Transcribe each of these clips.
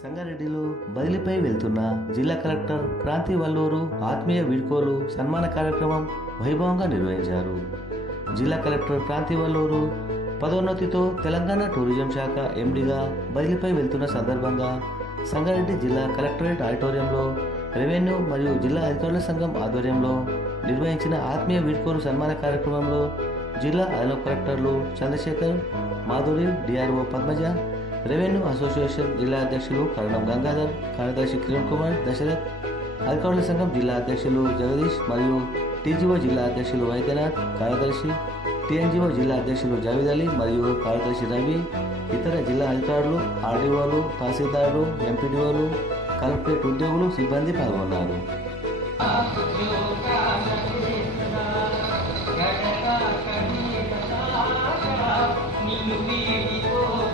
సంగారెడ్డిలో బదిలీపై వెళ్తున్న జిల్లా కలెక్టర్ క్రాంతి వల్లూరు ఆత్మీయ వీడ్కోలు సన్మాన కార్యక్రమం వైభవంగా నిర్వహించారు. జిల్లా కలెక్టర్ క్రాంతి వల్లూరు పదోన్నతితో తెలంగాణ టూరిజం శాఖ ఎండిగా బదిలీపై వెళ్తున్న సందర్భంగా సంగారెడ్డి జిల్లా కలెక్టరేట్ ఆడిటోరియంలో రెవెన్యూ మరియు జిల్లా అధికారుల సంఘం ఆధ్వర్యంలో నిర్వహించిన ఆత్మీయ వీడ్కోలు సన్మాన కార్యక్రమంలో జిల్లా అదనపు కలెక్టర్లు Chandrashekar Madhuri DRO Padmaja revenue association జిల్లా అధ్యక్షులు కరణం గంగాధర్ కార్యదర్శి కిరణ్ కుమార్ దశరథ్ అధికారుల సంఘం జిల్లా అధ్యక్షులు జగదీష్ మరియు టీజీఓ జిల్లా అధ్యక్షులు వైద్యనాథ్ కార్యదర్శి టీఎన్జీఓ జిల్లా అధ్యక్షులు జావేద్ అలీ మరియు కార్యదర్శి రవి ఇతర జిల్లా అధికారులు ఆర్డీఓలు తహసీల్దారులు ఎంపీడీఓలు కలెక్టరేట్ ఉద్యోగులు సిబ్బంది పాల్గొన్నారు తులతూగే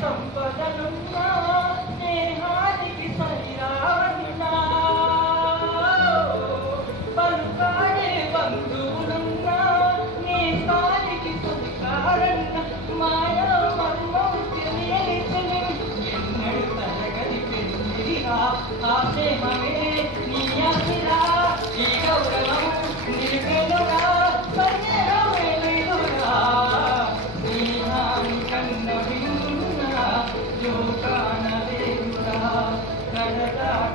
సంపదలున్నా స్నేహానికి సరిరావన్నా పలుకాడే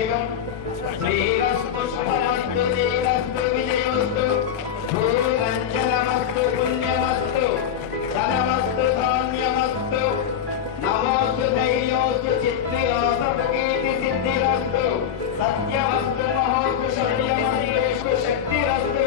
ఏకం శ్రీరస్తు శుభమస్తు ధీరస్తు విజయోస్తు భూరంజనమస్తు పుణ్యమస్తు ధనమస్తు ధాన్యమస్తు. నమోస్తు ధైర్యోస్తు చిత్తిరాస్తు కీర్తి సిద్ధిరస్తు. సత్యమస్తు మహోస్తు శౌర్యమస్తు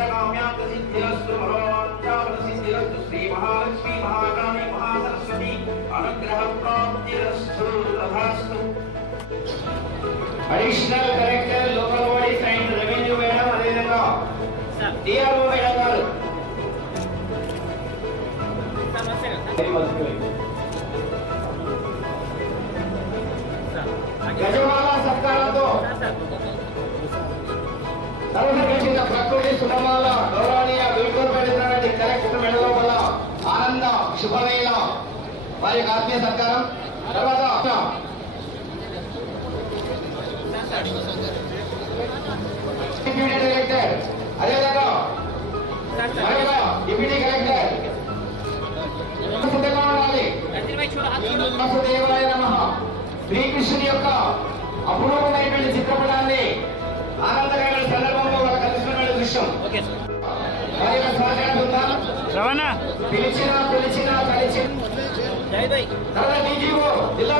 ఇష్టకామ్యాప్తసిద్ధిరస్తు మనోవాంఛాప్తసిద్ధిరస్తు శ్రీ మహాలక్ష్మీ మహాకాళి మహాసరస్వతి అనుగ్రహ ప్రాప్తిరస్తు తథాస్తు additional collector local bodies and revenue madam అదేవిధంగా డిఆర్ఓ మేడం గారు వెరీ మచ్ గజమాల గౌరవనీయ వీడ్కోలు కలెక్టర్ మెడలో వల్ల ఆనంద శుభవేళ. వారి యొక్క ఆత్మీయ సత్కారం. తర్వాత డిప్యూటీ అదేవిధంగా డిప్యూటీ కలెక్టర్. సిద్ధంగా ఉండాలి. వాసుదేవాయ నమః శ్రీకృష్ణుని యొక్క అపూర్వమైనటువంటి చిత్రపటాన్ని సహకారం బృందం రవాణా? తర్వాత డీజీఓ జిల్లా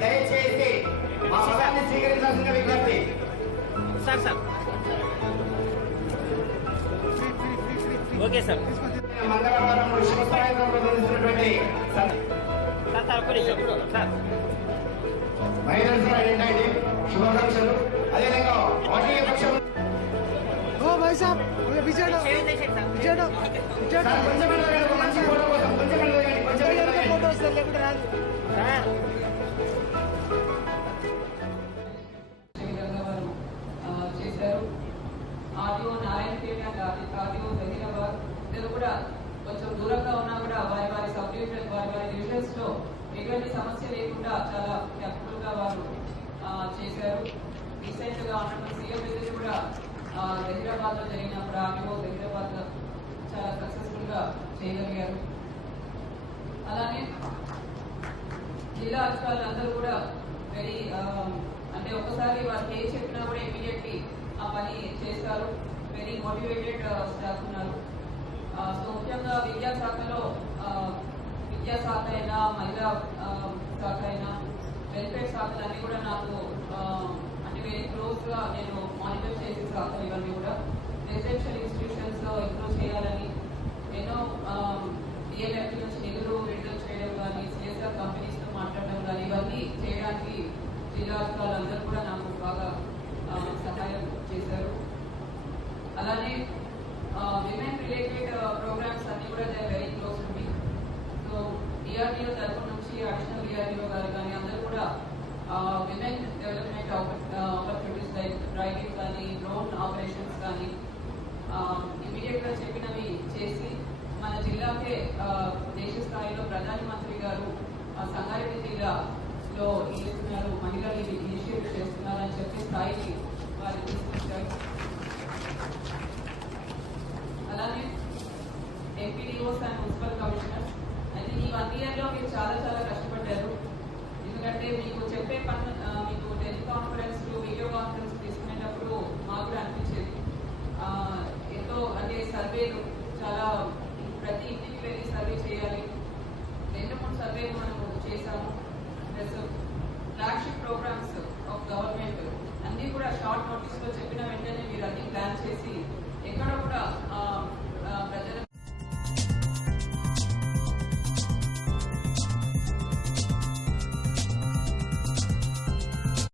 దయచేసి మంగళవారం శివసాయంత్రం ప్రదర్శించినటువంటి మహేంద్ర ఏంటంటే చేశారు RDO Narayanpet and RDO Zahirabad ఇద్దరు కూడా కొంచెం దూరంగా ఉన్నా కూడా వారి వారి సబ్ డివిజన్ వారి వారి డివిజన్స్లో ఎటువంటి సమస్య లేకుండా చాలా క్యాపిటల్గా వారు చేశారు రీసెంట్గా ఉన్నటువంటి సీఎం విజిట్ కూడా ఆ, జహీరాబాద్లో జరిగినప్పుడు ఆడియో జహీరాబాద్లో చాలా సక్సెస్ఫుల్గా చేయగలిగారు అలానే జిల్లా అధికారులు అందరూ కూడా వెరీ um, అంటే ఒకసారి వారికి ఏ చెప్పినా కూడా ఇమీడియట్లీ ఆ పని చేస్తారు. వెరీ మోటివేటెడ్ స్టాఫ్ ఉన్నారు. సో ముఖ్యంగా విద్యాశాఖలో విద్యాశాఖ అయినా మహిళా శాఖ అయినా వెల్ఫేర్ శాఖలు అన్నీ కూడా నాకు అంటే వెరీ క్లోజ్గా నేను మానిటర్ చేసే శాఖలు ఇవన్నీ కూడా. రెసిడెన్షియల్ ఇన్స్టిట్యూషన్స్ ఇంప్రూవ్ చేయాలని ఎన్నో ఏ యాక్టివ్ నుంచి నిధులు విడుదల చేయడం కానీ సిఎస్ఆర్ కంపెనీస్ గారు మహిళలు ఇనిషియేట్ చేస్తున్నారని చెప్పి స్థాయికి వారు తీసుకొచ్చారు. అలానే ఎంపీడీఓస్ అండ్ మున్సిపల్ కమిషనర్స్ అయితే ఈ వన్ ఇయర్లో మీరు చాలా చాలా కష్టపడ్డారు. ఎందుకంటే మీకు చెప్పే పనులు